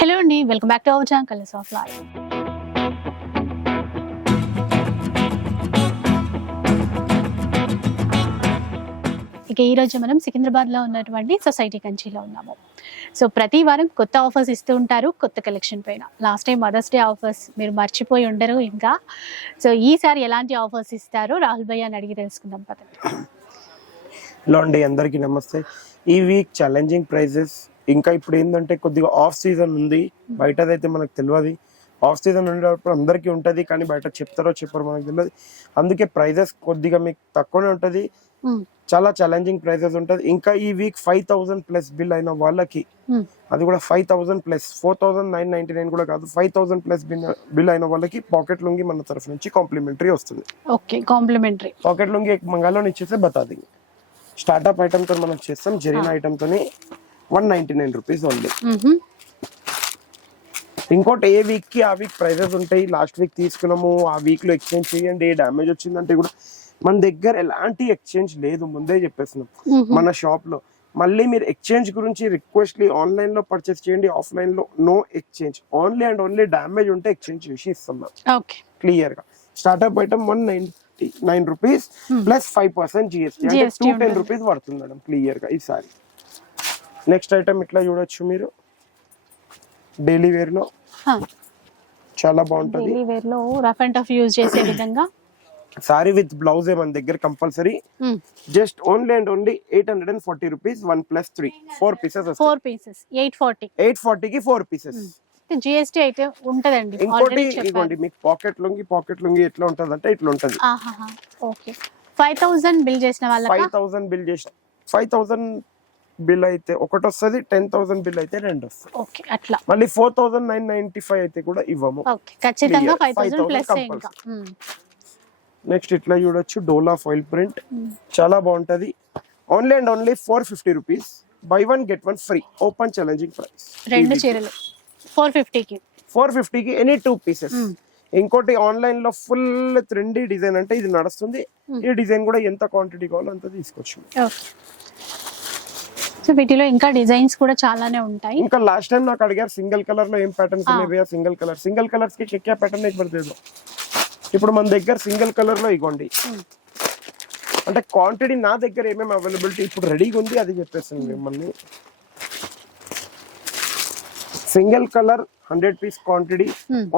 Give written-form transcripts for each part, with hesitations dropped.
Hello అండి, welcome back to our channel colours of life. ఇక ఈ రోజు మనం సికింద్రాబాద్ లో ఉన్నటువంటి సొసైటీ కంచిలో ఉన్నాము. సో ప్రతి వారం కొత్త ఆఫర్స్ ఇస్తూ ఉంటారు, కొత్త కలెక్షన్ పైన. Last time mother's day offers మీరు మర్చిపోయి ఉండరు ఇంకా. సో ఈసారి ఎలాంటి ఆఫర్స్ ఇస్తారో రాహుల్ భయ్య అని అడిగి తెలుసుకుందాం పదండి. హలో అండి, అందరికీ నమస్తే. ఈ వీక్ ఛాలెంజింగ్ ప్రైజెస్. ఇంకా ఇప్పుడు ఏంటంటే కొద్దిగా ఆఫ్ సీజన్ ఉంది, బయటదైతే మనకు తెలియదు. ఆఫ్ సీజన్ ఉండేటప్పుడు అందరికీ ఉంటుంది, కానీ బయట చెప్తారో చెప్పారో మనకు తెలియదు. అందుకే ప్రైజెస్ కొద్దిగా మీకు తక్కువనే ఉంటుంది, చాలా ఛాలెంజింగ్ ప్రైజెస్ ఉంటుంది. ఇంకా ఈ వీక్ 5000 ప్లస్ బిల్ అయిన వాళ్ళకి, అది కూడా 5000 ప్లస్, 4999 కూడా కాదు, 5000 ప్లస్ బిల్ అయిన వాళ్ళకి పాకెట్ లుంగి మన తరఫు నుంచి కాంప్లిమెంటరీ వస్తుంది. ఓకే, కాంప్లిమెంటరీ పాకెట్ లుంగి మంగాలో ఇచ్చేస్తే బతాది. స్టార్ట్అప్ ఐటమ్ తో మనం చేస్తాం, జరీనా ఐటమ్ తోని 199 రూపీస్ ఓన్లీ. ఇంకోటి ఏ వీక్ కి ఆ వీక్ ప్రైజెస్ ఉంటాయి. లాస్ట్ వీక్ తీసుకున్నాము, ఆ వీక్ లో ఎక్స్చేంజ్ చేయండి, డ్యామేజ్ వచ్చిందంటే కూడా మన దగ్గర ఎలాంటి ఎక్స్చేంజ్ లేదు, ముందే చెప్పేస్తున్నాం మన షాప్ లో. మళ్ళీ మీరు ఎక్స్చేంజ్ గురించి రిక్వెస్ట్లీ ఆన్లైన్ లో పర్చేస్ చేయండి, ఆఫ్లైన్ లో no exchange. Only and only damage ఉంటే ఎక్స్చేంజ్ చేసి ఇస్తున్నాం క్లియర్ గా. Startup item 199 rupees plus 5% GST, అంటే 210 రూపీస్ పడుతుంది మేడం క్లియర్ గా ఈసారి. నెక్స్ట్ ఐటమ్ ఇట్లా చూడొచ్చు మీరు, డైలీ వేర్ లో చాలా బాగుంటది. డైలీ వేర్ లో రఫ్ అండ్ టఫ్ యూజ్ చేసే విధంగా సారీ విత్ బ్లౌజ్ మన దగ్గర compulsory. Just only and only 840 rupees, 1+3 4 pieces. 4 pieces 840 కి 4 పీసెస్. జిఎస్టీ అయితే ఉంటదండి. ఇంకోటి ఇదిగోండి, మీకు పాకెట్ లుంగి ఎట్లా ఉంటది అంటే ఇట్లా ఉంటది. ఓకే, 5000 బిల్ చేసిన వాళ్ళకి 5000 బిల్ చేసిన 5000 బిల్ అయితే ఒకటి వస్తుంది, 10,000 బిల్ అయితే రెండు వస్తుంది. ఓకే, అట్లా. మళ్ళీ 4995 అయితే కూడా ఇవ్వము. ఓకే, ఖచ్చితంగా 5000 ప్లస్ ఇంకా. నెక్స్ట్ ఇట్లా చూడొచ్చు, డోలా ఫాయిల్ ప్రింట్ చాలా బాగుంటది. Only and only 450 rupees, by 1 get 1 free. Open challenging price. రెండు చీరలు 450 కి ఎనీ 2 పీసెస్. ఇంకోటి ఆన్లైన్ లో ఫుల్ ట్రెండీ డిజైన్ అంటే ఇది నడుస్తుంది. ఈ డిజైన్ కూడా ఎంత క్వాంటిటీ కావాలో అంత తీసుకోవచ్చు. సో వీటిలో ఇంకా డిజైన్స్ కూడా చాలానే ఉంటాయి. ఇంకా లాస్ట్ టైం నాకు అడిగారు సింగిల్ కలర్ లో ఏం ప్యాటర్న్స్ ఉన్నాయి, సింగిల్ కలర్స్ కి చెక్కే ప్యాటర్న్ ఇవ్వలేదు. ఇప్పుడు మన దగ్గర సింగిల్ కలర్ లో ఇవ్వండి, అంటే క్వాంటిటీ నా దగ్గర ఏమేమి అవైలబిలిటీ ఇప్పుడు రెడీగా ఉంది అది చెప్పేస్తాను మిమ్మల్ని. Single colour 100 piece quantity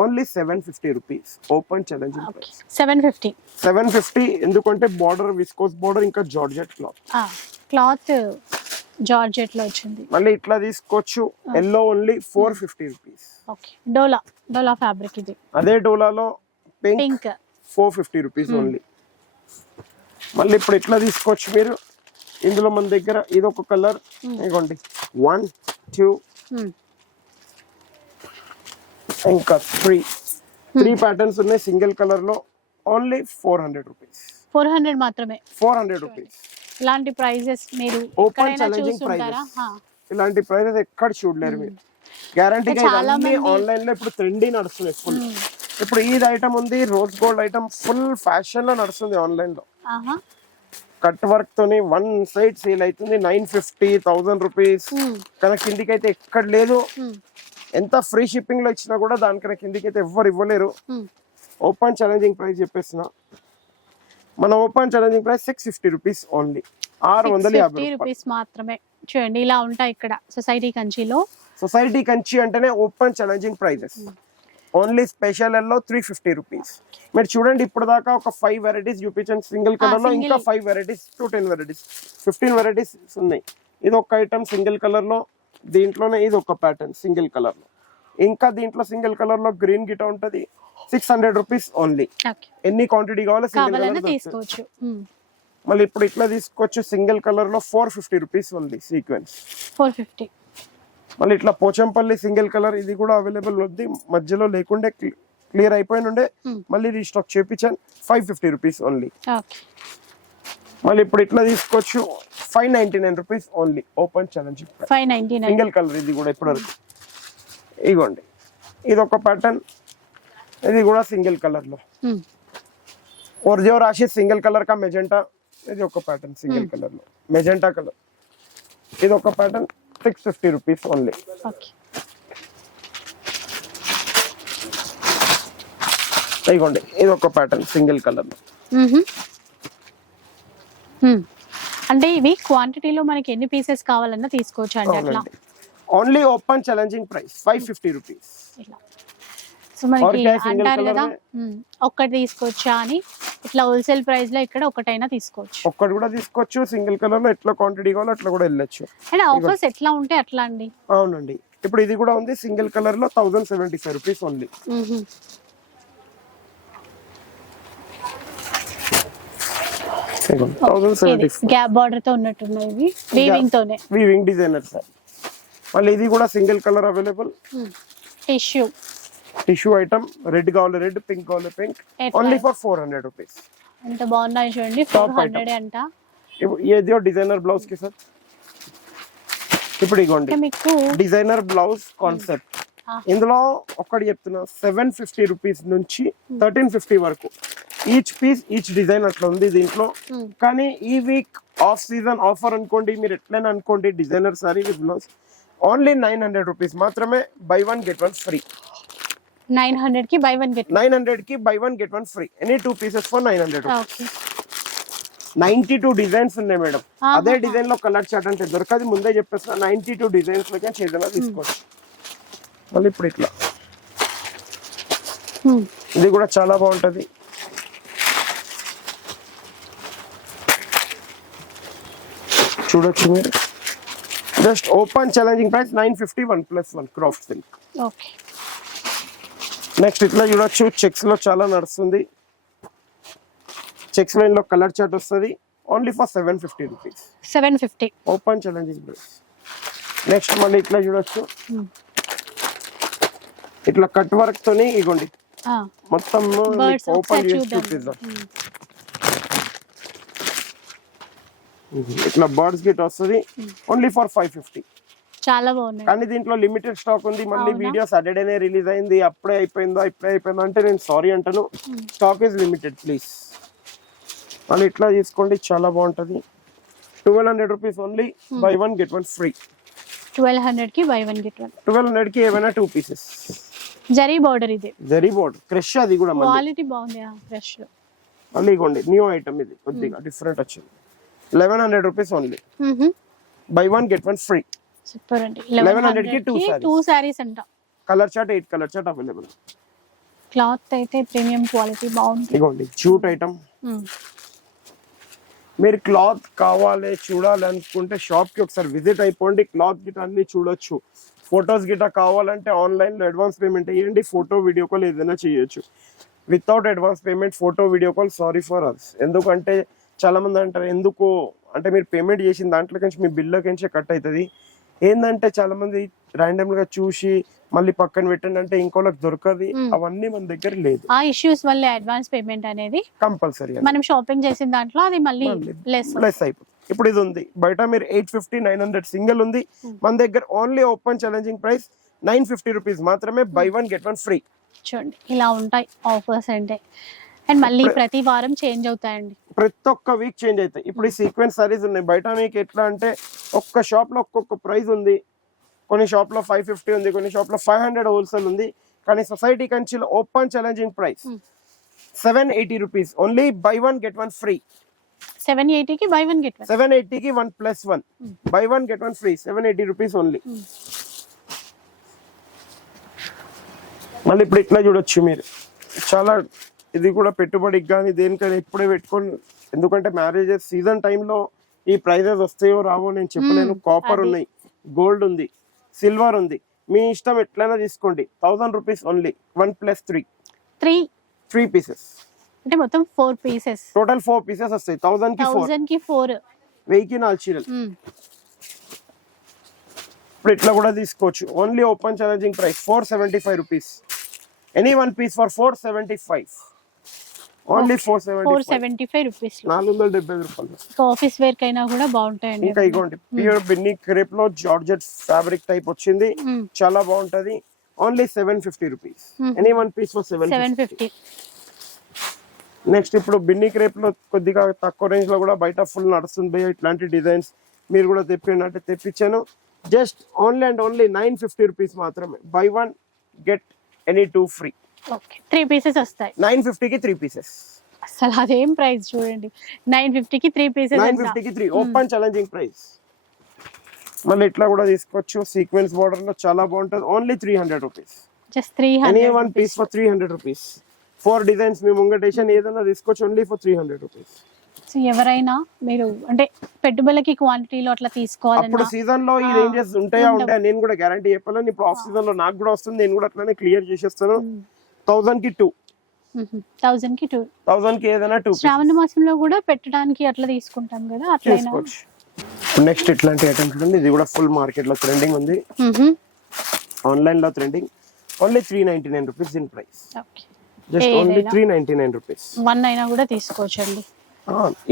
only 750 rupees. Open challenging price 750. ఎందుకంటే బార్డర్ విస్కోస్ బార్డర్, ఇంకా జార్జెట్ క్లాత్ జార్జెట్ లో వచ్చింది. మళ్ళీ ఇట్లా తీసుకోవచ్చు. Yellow only 450 rupees. ఓకే, డోలా ఫ్యాబ్రిక్ ఇది. అదే డోలాలో పింక్ 450 రూపీస్ ఓన్లీ. మళ్ళీ ఇప్పుడు ఇట్లా తీసుకోవచ్చు మీరు. ఇందులో మన దగ్గర ఇది ఒక కలర్ ఇవ్వండి, 1 2 ఇంకా 3 ప్యాటర్న్స్ ఉన్నాయి సింగిల్ కలర్ లో. Only 400 rupees. 400 మాత్రమే. 400 రూపీస్. ఇలాంటి ప్రైజెస్ మీరు ఓపెన్ ఛాలెంజింగ్ ప్రైజెస్, ఇలాంటి ప్రైజెస్ ఎక్కడ చూడలేరు మీరు గ్యారంటీగా. ఇవన్నీ ఆన్లైన్ లో ఇప్పుడు ట్రెండీ నడుస్తుంది ఫుల్. ఇప్పుడు ఈ ఐటమ్ ఉంది, rose gold item full fashion లో నడుస్తుంది ఆన్లైన్ లో. కట్ వర్క్ తోని 1 సైడ్ సేల్ అవుతుంది 950 1000 రూపీస్. కానీ కిందికి అయితే ఎక్కడ లేదు. ఎంత ఫ్రీ షిప్పింగ్ లో ఇచ్చినా కూడా దానికన్నా కిందికి అయితే ఎవ్వరు ఇవ్వలేరు. ఓపెన్ ఛాలెంజింగ్ ప్రైస్ చెప్పేస్తున్నా. మన open challenging price 650 rupees only. 650 rupees మాత్రమే. చూడండి ఇలా ఉంటాయి ఇక్కడ సొసైటీ కంచిలో. సొసైటీ కంచి అంటేనే open challenging prices. Only special yellow 350 rupees. మీరు చూడండి ఇప్పుడు దాకా ఒక 5 వెరైటీస్ చూపించండి సింగిల్ కలర్ లో, ఇంకా 5 వెరైటీస్ 10 వెరైటీస్ 15 వెరైటీస్ ఉన్నాయి. ఇది ఒక ఐటమ్ సింగిల్ కలర్ లో, దీంట్లోనే ఇది ఒక ప్యాటర్న్ సింగిల్ కలర్ లో. ఇంకా దీంట్లో సింగిల్ కలర్ లో గ్రీన్ గిట ఉంటది, 600 రూపీస్ ఓన్లీ. ఎన్ని క్వాంటిటీ కావాలో సింగిల్ తీసుకోవచ్చు. మళ్ళీ ఇప్పుడు ఇట్లా తీసుకోవచ్చు సింగిల్ కలర్ లో 450 రూపీస్ ఓన్లీ సీక్వెన్స్ 450. మళ్ళీ ఇట్లా పోచంపల్లి సింగిల్ కలర్ ఇది కూడా అవైలబుల్ ఉంది, మధ్యలో లేకుండే క్లియర్ అయిపోయి ఉండే మళ్ళీ రీస్టాక్ చేపించాను 550 రూపీస్ ఓన్లీ. మళ్ళీ ఇప్పుడు ఇట్లా తీసుకోవచ్చు 599 rupees only. Open challenge 599 single colour. ఇది కూడా ఇప్పటి వరకు ఇగోండి, ఇది ఒక ప్యాటర్న్, ఇది కూడా సింగిల్ కలర్ లో. और जो राशि सिंगल कलर का మెజెంటా, ఇది ఒక ప్యాటర్న్ సింగిల్ కలర్ లో మెజెంటా కలర్. ఇది ఒక ప్యాటర్న్ 650 రూపీస్ ఓన్లీ. ఇదిగోండి ఇది ఒక ప్యాటర్న్ సింగిల్ కలర్ లో. అంటే ఇవి క్వాంటిటీలో మనకి ఎన్ని పీసెస్ కావాలన్నా తీసుకోవచ్చు అండి అట్లా. Only open challenging price 550 rupees. ఇలా సో మనకి और single అంటారు colour కదా में? ఒక్కటి తీసుకోవచ్చా అని, ఇట్లా హోల్సేల్ ప్రైస్ లో ఇక్కడ ఒకటైనా తీసుకోవచ్చు. ఒక్కటి కూడా తీసుకోవచ్చు, సింగిల్ కలర్ లో ఎట్లా క్వాంటిటీ కావాలో అట్లా కూడా వెళ్ళొచ్చు. అండ్ ఆఫర్స్ ఎట్లా ఉంటే అట్లా అండి. అవునండి, ఇప్పుడు ఇది కూడా ఉంది సింగిల్ కలర్ లో 1075 రూపీస్ ఓన్లీ. గ్యాప్ బార్డర్ తో ఉన్నట్టున్నవి వీవింగ్ తోనే, వీవింగ్ డిజైనర్ సార్. మళ్ళీ ఇది కూడా single colour available. Tissue item, red కావాలి రెడ్, పింక్ కావాలి పింక్, ఓన్లీ ఫర్ 400 రూపీస్. ఎంత బాగున్నాయి చూడండి, 400 అంట. ఏదో డిజైనర్ బ్లౌజ్ కి సార్. ఇప్పుడు ఇగోండి మీకు డిజైనర్ బ్లౌజ్ కాన్సెప్ట్. ఇందులో ఒక్కటి చెప్తున్నా 750 రూపీస్ నుంచి 1350 వరకు ఈచ్ పీస్ ఈచ్ డిజైన్ అట్లా ఉంది దీంట్లో. కానీ ఈ వీక్ ఆఫ్ సీజన్ ఆఫర్ అనుకోండి, మీరు ఎట్లయినా అనుకోండి, designer sari with blouse only 900 rupees మాత్రమే. Buy 1 get 1 free. 900 కి బై 1 గెట్ 900 కి buy 1 get 1 free. Any 2 pieces for 900 rupees. 92 designs ఉన్నాయి మేడం. అదే డిజైన్ లో కలర్ చార్ట్ అంటే దొరకదు, ముందే చెప్పేస్తా. 92 డిజైన్స్ లో ఏదైనా తీసుకోవచ్చు. మళ్ళీ ఇప్పుడు ఇట్లా ఇది కూడా చాలా బాగుంటది. చూడొచ్చు మీరు. Just open challenging price 950 1+1 craft silk. Okay. Next ఇట్లా చూడొచ్చు, చెక్స్ లో చాలా నడుస్తుంది. చెక్స్ లైన్ లో కలర్ చార్ట్ వస్తుంది, only for 750 rupees. 750 open challenging price. Next మళ్ళీ ఇట్లా చూడొచ్చు, ఇట్లా కట్ వర్క్ తోని ఇగోండి మొత్తం ఓపెన్ చేసి చూపిద్దాం. ఇట్లా బర్డ్స్ గిట్ వస్తుంది, ఓన్లీ ఫర్ 550. చాలా బాగుంది. కానీ దీంట్లో లిమిటెడ్ స్టాక్ ఉంది. మళ్ళీ వీడియో సాటర్డేనే రిలీజ్ అయింది, అప్పుడే అయిపోయిందో అంటే నేను సారీ అంటాను. Stock is limited please. మళ్ళీ ఇట్లా తీసుకోండి, చాలా బాగుంటది. 1200 rupees only, buy 1 get 1 free. 1200 కి బై 1 గెట్ 1. 1200 కి ఏమైనా 2 పీసెస్. జరీ బోర్డర్, ఇది జరీ బోర్డర్ క్రష్, అది కూడా క్వాలిటీ బాగుంది. ఫ్రెష్ మళ్ళీ ఇగోండి న్యూ ఐటమ్, ఇది కొద్దిగా డిఫరెంట్ వచ్చింది. 1100 rupees only, buy 1 get 1 free. Super అండి. 1100 కి 2 సారీస్ అంట. Colour chart 8 colour chart available. Cloth అయితే ప్రీమియం క్వాలిటీ బాగుంది. ఇగోండి జూట్ ఐటమ్. మీరు క్లాత్ కావాలి చూడాలి అనుకుంటే షాప్ కి ఒకసారి విజిట్ అయిపోండి. క్లాత్ గిట అన్ని చూడొచ్చు. ఫొటోస్ గిట కావాలంటే ఆన్లైన్ లో అడ్వాన్స్ పేమెంట్ చేయండి, ఫోటో వీడియో కాల్ ఏదైనా చేయొచ్చు. Without advance payment photo video call sorry for us. ఎందుకంటే చాలా మంది అంటారు ఎందుకు అంటే మీరు పేమెంట్ చేసిన దాంట్లో నుంచి మీ బిల్లోకి నుంచి కట్ అవుతుంది. ఏంటంటే చాలా మంది ర్యాండమ్ గా చూసి మళ్ళీ పక్కన పెట్టండి అంటే ఇంకోళ్ళకి దొరకదు. అవన్నీ మన దగ్గర లేదు. ఆ ఇష్యూస్ వల్ల అడ్వాన్స్ పేమెంట్ అనేది కంపల్సరీ. మనం షాపింగ్ చేసిన దాంట్లో అది మళ్ళీ లెస్ అయిపోతుంది. ఇప్పుడు ఇది ఉంది బయట మీరు 850 900 సింగిల్ ఉంది. మన దగ్గర only open challenging price 950 rupees మాత్రమే, బై 1 గెట్ 1 ఫ్రీ. చూడండి ఇలా ఉంటాయి ఆఫర్స్ అంటే. అండ్ మళ్ళీ ప్రతి వారం చేంజ్ అవుతాయండి, ప్రతి ఒక్క వీక్ చేంజ్ అవుతాయి. ఇప్పుడు ఈ సీక్వెన్స్ సారీస్ ఉన్నాయి బయట మీకు ఎట్లా అంటే ఒక్క షాప్ లో ఒక్కొక్క ప్రైస్ ఉంది. కొన్ని షాప్ లో 550 ఉంది, కొన్ని షాప్ లో 500 హోల్సేల్ ఉంది. కానీ సొసైటీ కంచిలో open challenging price 780 rupees only, buy 1 get 1 free. 780 కి బై 1 గెట్ 1. 780 కి 1+1 by 1 get 1 free. 780 rupees only. మళ్ళీ ఇప్పుడు ఇట్లా చూడొచ్చు మీరు, చాలా ఇది కూడా పెట్టుబడికి కానీ దేనికైనా ఇప్పుడే పెట్టుకొని, ఎందుకంటే మ్యారేజెస్ సీజన్ టైంలో ఈ ప్రైజెస్ వస్తాయో రావో నేను చెప్పలేను. కాపర్ ఉన్నాయి, గోల్డ్ ఉంది, సిల్వర్ ఉంది, మీ ఇష్టం ఎట్లయినా తీసుకోండి. 1000 రూపీస్ ఓన్లీ, 1+3 3 పీసెస్. అంటే మొత్తం 4 పీసెస్, టోటల్ 4 పీసెస్ వస్తాయి. 1000 కి 4 1000కి 4 చీరలు. ఇప్పుడు ఇట్లా కూడా తీసుకోవచ్చు. Only open challenging price 475 rupees. Any 1 piece for 475. Only 475 rupees. 470 రూపాయలు. ఆఫీస్ వేర్ కైనా కూడా బాగుంటాయండి. ఇంకా ఇగోండి ప్యూర్ బిన్నీ క్రేప్ లో జార్జెట్ ఫ్యాబ్రిక్ టైప్ వచ్చింది, చాలా బాగుంటది. Only 750 rupees. Any 1 piece for 750. Next ఇప్పుడు బిన్నీ క్రేప్ లో కొద్దిగా తక్కువ రేంజ్ లో కూడా బయట ఫుల్ నడుస్తుంది ఇట్లాంటి డిజైన్స్. మీరు కూడా తెప్పిండి అంటే తెప్పించాను. Just only and only 950 rupees మాత్రమే, buy 1 get any 2 free. Okay 3 pieces వస్తాయి 950 కి 3 పీసెస్. అసలు అదేం ప్రైస్ చూడండి 950 కి 3 పీసెస్ 950 కి 3 ఓపెన్ ఛాలెంజింగ్ ప్రైస్. మళ్ళీ ఇట్లా కూడా తీసుకోవచ్చు, సీక్వెన్స్ బార్డర్ లో చాలా బాగుంటుంది. Only 300 rupees. Just 300 any one piece for 300 rupees. 4 designs మీ ముంగటేషన్ ఏదైనా తీసుకోవచ్చు ఓన్లీ ఫర్ 300 రూపీస్. సో ఎవరైనా మీరు అంటే పెట్టుబడులకి క్వాంటిటీలో అట్లా అప్పుడు తీసుకోవాలన్నా సీజన్ లో ఈ రేంజెస్ ఉంటాయా నేను కూడా గ్యారంటీ చెప్పాలని. ఇప్పుడు ఆఫ్ సీజన్ లో నాకు కూడా వస్తుంది, నేను కూడా అట్లానే క్లియర్ చేసేస్తాను. 1000 కి 2, 1000 కి 2. 1000 కి ఏదైనా 2 శ్రావణ మాసంలో కూడా పెట్టడానికి అట్లా తీసుకుంటాం కదా, అట్లైనా తీసుకోవచ్చు. నెక్స్ట్ ఇట్లాంటి ఐటమ్స్ చూడండి, ఇది కూడా ఫుల్ మార్కెట్ లో ట్రెండింగ్ ఉంది, ఆన్లైన్ లో trending. Only 399 rupees in price. Okay just only 399 rupees. One అయినా కూడా తీసుకోవచ్చండి.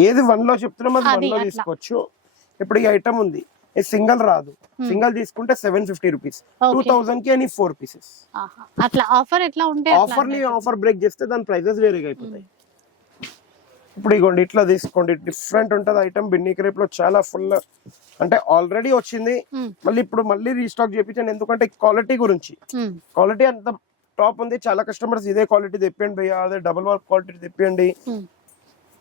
ఏది 1 లో చెప్తున్నాం అది 1 లో అట్లా. తీసుకోవచ్చు. ఇప్పుడు ఈ ఐటమ్ ఉంది, ఇది సింగిల్ రాదు. సింగిల్ తీసుకుంటే 750 రూపీస్. 2000 కి అని 4 పీసెస్. అట్లా ఆఫర్ ఎట్లా ఉంటే ఆఫర్ ని ఆఫర్ బ్రేక్ చేస్తే దాని ప్రైసెస్ వేరేగా అయిపోతాయి. ఇప్పుడు ఇగోండి ఇట్లా తీసుకోండి, డిఫరెంట్ ఉంటది ఐటమ్. బిన్నీ క్రేప్ లో చాలా ఫుల్ అంటే ఆల్రెడీ వచ్చింది, మళ్ళీ ఇప్పుడు మళ్ళీ రీస్టాక్ చేయించాను. ఎందుకంటే క్వాలిటీ గురించి, క్వాలిటీ అంత టాప్ ఉంది. చాలా కస్టమర్స్ ఇదే క్వాలిటీ తెప్పియండి భయ్యా, అదే డబుల్ వర్క్ క్వాలిటీ తెప్పియండి.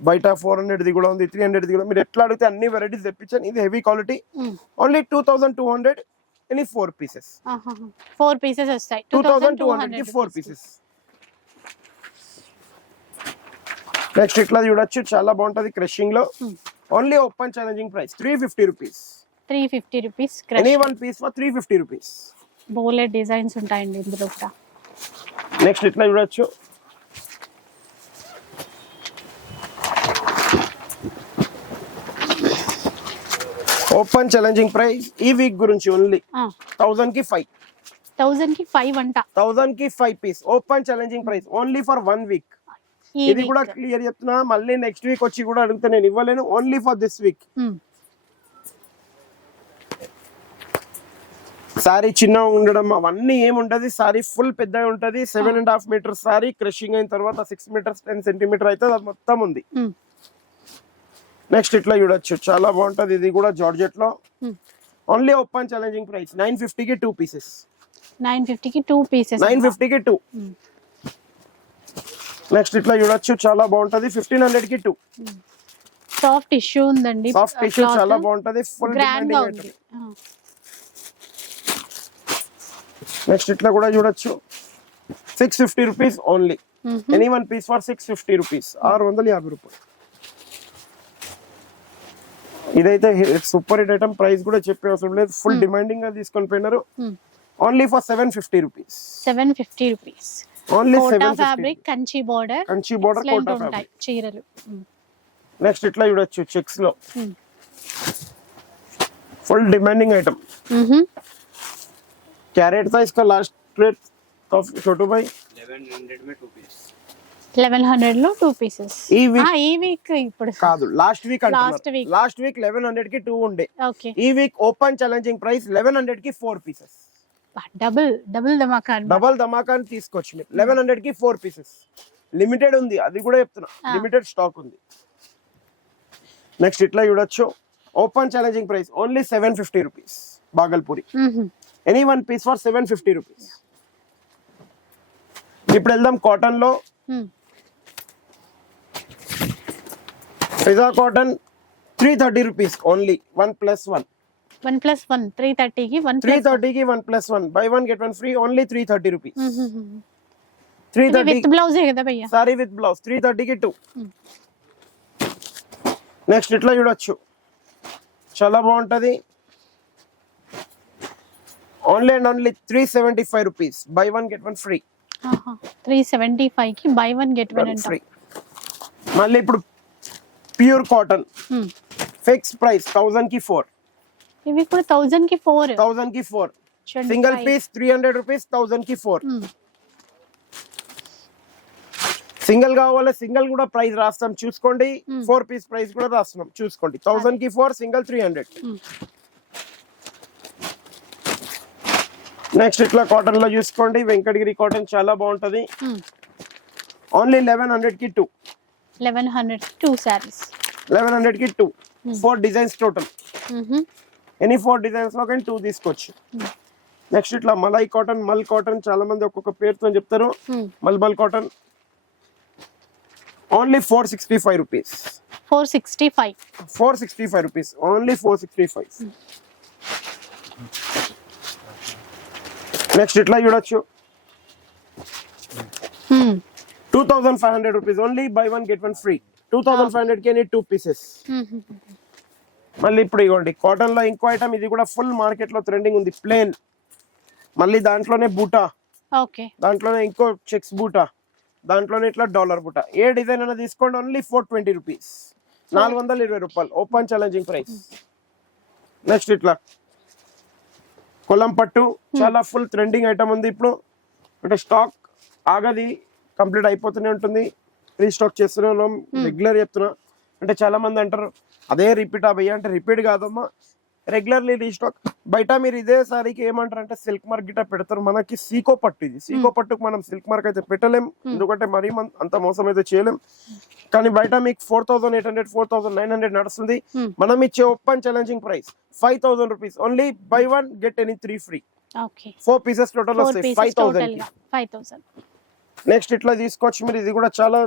బయట 400 ది కూడా ఉంది, 300 ది కూడా. మీరు ఎట్లా అడిగితే అన్ని వెరైటీస్ తెప్పించాను. ఇది heavy quality. Only 2200 any 4 pieces. 4 pieces వస్తాయి 2200 కి 4 పీసెస్. నెక్స్ట్ ఇట్లా చూడొచ్చు, చాలా బాగుంటది క్రషింగ్ లో. Only open challenging price 350 rupees. 350 rupees. Any one piece for 350 rupees. బోలెడ్ డిజైన్స్ ఉంటాయండి ఇందులో కూడా. నెక్స్ట్ ఇట్లా చూడొచ్చు, ఓపెన్ ఛాలెంజింగ్ ప్రైస్ ఈ వీక్ గురించి ఓన్లీ 1000 కి 5. 1000 కి 5 అంట. 1000 కి 5 piece open challenging price only for 1 week. ఇది కూడా క్లియర్ చెప్తున్నా, మళ్ళీ నెక్స్ట్ వీక్ వచ్చి కూడా అడిగితే నేను ఇవ్వలేను. Only for this week. Sorry చిన్న ఉండడం అవన్నీ ఏముంటది, సారీ ఫుల్ పెద్దగా ఉంటది. 7.5 మీటర్స్ సారీ క్రషింగ్ అయిన తర్వాత 6 మీటర్స్ 10 సెంటీమీటర్ అయితే అది మొత్తం ఉంది. నెక్స్ట్ ఇట్లా చూడొచ్చు, చాలా బాగుంటది. ఇది కూడా జార్జెట్ లో. ఓన్లీ ఓపెన్ ఛాలెంజింగ్ ప్రైస్ 950 కి 2 పీసెస్. 950 కి 2 పీసెస్. 950 కి 2. నెక్స్ట్ ఇట్లా చూడొచ్చు, చాలా బాగుంటది. 1500 కి 2. సాఫ్ట్ టిష్యూ ఉందండి, సాఫ్ట్ టిష్యూ చాలా బాగుంటది, ఫుల్ గ్రాండ్ గా ఉంది. నెక్స్ట్ ఇట్లా కూడా చూడొచ్చు, 650 rupees only. Any one piece for 650 rupees. 650 రూపాయలు. ఇదైతే సూపర్ హిట్ ఐటమ్. ప్రైస్ కూడా చెప్పే అవసరం లేదు, ఫుల్ డిమాండింగ్ గా తీసుకొని పోయినారు. Only for 750 rupees. 750 rupees. Only Kota fabric, Kanchi border, Kota fabric చీరలు. నెక్స్ట్ ఇట్లా చూడొచ్చు, చెక్స్ లో ఫుల్ డిమాండింగ్ ఐటమ్. कैरेट था इसका लास्ट रेट छोटू भाई 1100 में 2 पीस. 1100 లో 2 పీసెస్. ఈ వీక్ ఇప్పుడు కాదు, last week last week. Last week 1100 కి 2 ఉండే. ఓకే, ఈ వీక్ ఓపెన్ ఛాలెంజింగ్ ప్రైస్ 1100 కి 4 పీసెస్. డబుల్ ధమాకా. డబుల్ ధమాకా తీసుకోవచ్చు మీరు. 1100 కి 4 పీసెస్. లిమిటెడ్ ఉంది, అది కూడా చెప్తున్నా, లిమిటెడ్ స్టాక్ ఉంది. నెక్స్ట్ ఇట్లా చూడొచ్చు, open challenging price only 750 rupees. Bhagalpuri any one piece for 750 rupees. ఇప్పుడు వెళ్దాం కాటన్ లో. Fiza cotton 330 rupees only. 1+1 330 కి 1 330 కి 1+1 by 1 get 1 free. Only 330 rupees. 330 with blouse కదా భయ్యా, సారీ విత్ బ్లౌజ్. 330 కి 2. నెక్స్ట్ ఇట్లా చూడొచ్చు, చాలా బాగుంటది. Only and only 375 rupees. By 1 get 1 free. 375 కి బై 1 గెట్ 1 ఫ్రీ. మళ్ళీ ఇప్పుడు ప్యూర్ కాటన్ ఫిక్స్ ప్రైస్ 1000 కి 4. ఇవి కూడా 1000 కి 4. 1000 కి 4. Single piece 300 rupees. 1000 కి 4. సింగిల్ కావాలి, సింగిల్ కూడా ప్రైస్ రాస్తాం చూసుకోండి. 4 పీస్ ప్రైస్ కూడా రాస్తున్నాం చూసుకోండి. 1000 కి 4, సింగిల్ 300. నెక్స్ట్ ఇట్లా కాటన్ లో చూసుకోండి, వెంకటగిరి కాటన్ చాలా బాగుంటది. ఓన్లీ 1100 కి 2. 1100 కి 2 సారీస్. 1100 కి 2. 4 డిజైన్స్ టోటల్. ఎనీ 4 డిజైన్స్ లో కానీ 2 తీసుకోవచ్చు. నెక్స్ట్ ఇట్లా మలై కాటన్, మల్ కాటన్ చాలా మంది ఒక్కొక్క పేరుతో చెప్తారు. మల్బల్ cotton only 465 rupees. 465 rupees only 465. Next ఇట్లా చూడొచ్చు 2500 rupees only buy 1 get 1 free. 2500 కి 2 పీసెస్. మళ్ళీ ఇప్పుడు ఇవ్వండి కాటన్ లో ఇంకో ఐటమ్, ఇది కూడా ఫుల్ మార్కెట్ లో ట్రెండింగ్ ఉంది, ప్లేన్. మళ్ళీ దాంట్లోనే బూటా, దాంట్లోనే ఇంకో చెక్స్ బూటా, దాంట్లోనే ఇట్లా డాలర్ బూటా. ఏ డిజైన్ అయినా తీసుకోండి ఓన్లీ 420 రూపీస్. 420 రూపాయలు ఓపెన్ ఛాలెంజింగ్ ప్రైస్. నెక్స్ట్ ఇట్లా కొలం పట్టు చాలా ఫుల్ ట్రెండింగ్ ఐటమ్ ఉంది ఇప్పుడు. అంటే స్టాక్ ఆగది, కంప్లీట్ అయిపోతూనే ఉంటుంది. రీస్టాక్ చేస్తున్నాం, రెగ్యులర్ చెప్తున్నా. అంటే చాలా మంది అంటారు అదే రిపీట్ భయ్యా అంటే, రిపీట్ కాదమ్మా, రెగ్యులర్లీ రీస్టాక్. బయట మీరు ఇదే సారీకి ఏమంటారు అంటే సిల్క్ మార్క్ గిట్ట పెడతారు, మనకి సీకో పట్టు. ఇది సీకో పట్టుకు మనం సిల్క్ మార్క్ అయితే పెట్టలేం, ఎందుకంటే మరీ అంత మోసం అయితే చేయలేం. కానీ బయట మీకు 4800 4900 నడుస్తుంది. మనం ఇచ్చే open challenging price 5000 rupees only buy 1 get any 3 free. 4 pieces total వస్తాయి 5000. నెక్స్ట్ ఇట్లా తీసుకోవచ్చు మీరు, ఇది కూడా చాలా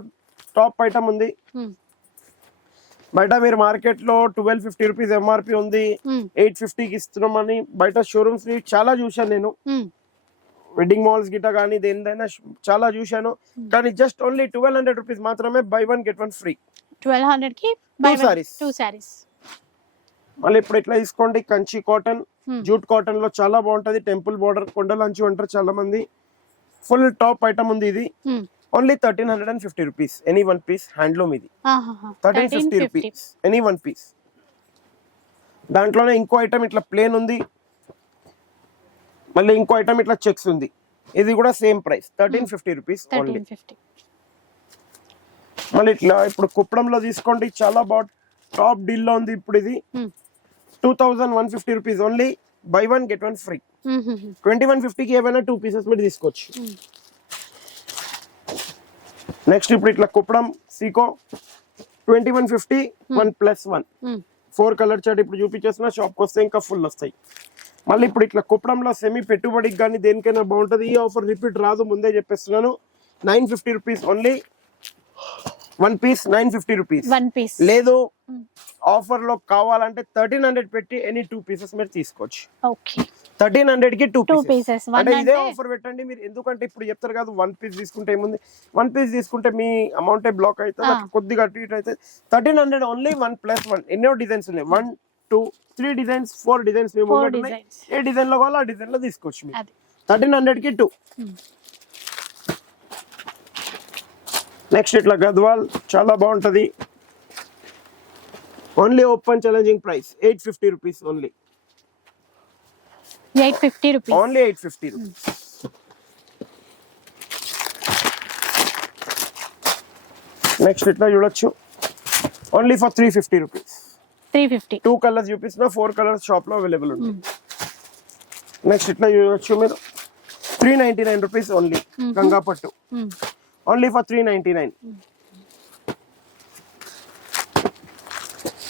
టాప్ ఐటమ్ ఉంది. బయట మీరు మార్కెట్ లో 1250 రూపీస్ ఎంఆర్పి ఉంది, 850కి ఇస్తున్నామని బయట షోరూమ్స్ చాలా చూశాను నేను. వెడ్డింగ్ మాల్స్ గిట్ట కానీ దేనిదైనా చాలా చూశాను. కానీ జస్ట్ ఓన్లీ 1200 రూపీస్ మాత్రమే బై 1 గెట్ 1 ఫ్రీ. 1200 కి 2 సారీస్. మళ్ళీ ఇప్పుడు ఇట్లా తీసుకోండి కంచి కాటన్, జూట్ కాటన్ లో చాలా బాగుంటది. టెంపుల్ బోర్డర్ కొండలంచు అంటారు చాలా మంది. ఫుల్ టాప్ ఐటమ్ ఉంది ఇది. Only 1350 rupees any 1 piece. Handloom ఇది 1350 రూపీస్ ఎనీ 1 పీస్. దాంట్లోనే ఇంకో ఐటమ్ ఇట్లా ప్లేన్ ఉంది, మళ్ళీ ఇంకో ఐటమ్ ఇట్లా చెక్స్ ఉంది. ఇది కూడా సేమ్ ప్రైస్ 1350 రూపీస్ ఓన్లీ. మళ్ళీ ఇట్లా ఇప్పుడు కుప్పడంలో తీసుకోండి, చాలా బాగా టాప్ డీల్ లో ఉంది ఇప్పుడు. ఇది 2150 rupees only buy 1 get 1 free. 2150కి ఏమైనా 2 పీసెస్ మీరు తీసుకోవచ్చు. నెక్స్ట్ ఇప్పుడు ఇట్లా కుప్పడం సీకో 2150 1+1 4 కలర్ చార్ట్ ఇప్పుడు చూపించేసిన. షాప్కి వస్తే ఇంకా ఫుల్ వస్తాయి. మళ్ళీ ఇప్పుడు ఇట్లా కుప్పడంలో సెమీ పెట్టుబడికి కానీ దేనికైనా బాగుంటుంది. ఈ ఆఫర్ రిపీట్ రాదు, ముందే చెప్పేస్తున్నాను. 950 రూపీస్ ఓన్లీ 1 పీస్. 950 రూపీస్. లేదు ఆఫర్ లో కావాలంటే 1300 పెట్టి ఎనీ 2 పీసెస్ మీరు తీసుకోవచ్చు. 1300 కి 2 పీసెస్. అంటే ఇదే ఆఫర్ పెట్టండి మీరు, ఎందుకంటే ఇప్పుడు చెప్తారు కదా 1 పీస్ తీసుకుంటే ఏముంది, 1 పీస్ తీసుకుంటే మీ అమౌంట్ బ్లాక్ అవుతుంది, కొద్దిగా అటు ఇటు అవుతుంది. 1300 ఓన్లీ 1+1. ఎన్నో డిజైన్స్ ఉన్నాయి, 1 2 3 డిజైన్స్ 4 డిజైన్స్ మేము ఉన్నాయి. ఏ డిజైన్ లో కావాలో ఆ డిజైన్ లో తీసుకోవచ్చు మీరు. 1300 కి 2. నెక్స్ట్ ఇట్లా గద్వాల్ చాలా బాగుంటది. Only open challenging price 850 rupees only. 850 rupees only 850 rupees. Next ఇట్లా చూడొచ్చు ఓన్లీ ఫర్ 350 రూపీస్. 350. 2 కలర్స్ చూపిస్తున్నా, 4 కలర్స్ షాప్ లో అవైలబుల్ ఉంది. నెక్స్ట్ ఇట్లా చూడొచ్చు మీరు 399 రూపీస్ ఓన్లీ. గంగా పట్టు ఓన్లీ ఫర్ 399.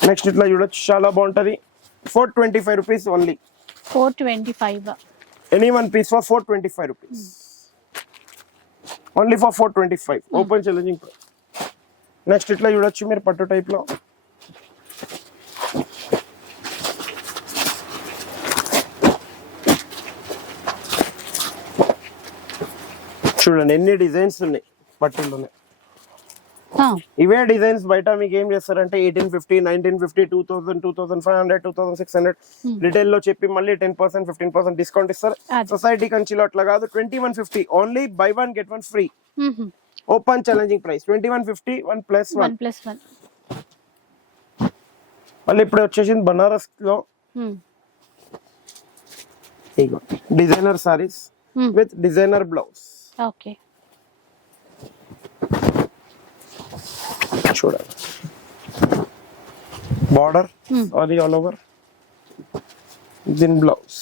నెక్స్ట్ ఇట్లా చూడొచ్చు చాలా బాగుంటది 425 rupees only. 425. Any 1 piece for 425 rupees only for 425 open challenging price. Next ఇట్లా చూడొచ్చు మీరు పట్టు టైప్ లో చూడండి ఎన్ని డిజైన్స్ ఉన్నాయి పట్టులోనే. ఇవే డిజైన్స్ బయట మీకు ఏం చేస్తారంటే 1850 1950 2000 2500 2600 రిటైల్ లో చెప్పి మళ్ళీ 10% 15% డిస్కౌంట్ ఇస్తారు. సొసైటీ కంచిలో అట్లా కాదు. 2150 only buy 1 get 1 free. Open challenging price 2150 1+1. మళ్ళీ ఇప్పుడు వచ్చేసింది బనారస్ లో designer saris with designer blouse. Okay చూడండి బార్డర్ అది ఆల్ ఓవర్, దీని బ్లౌజ్.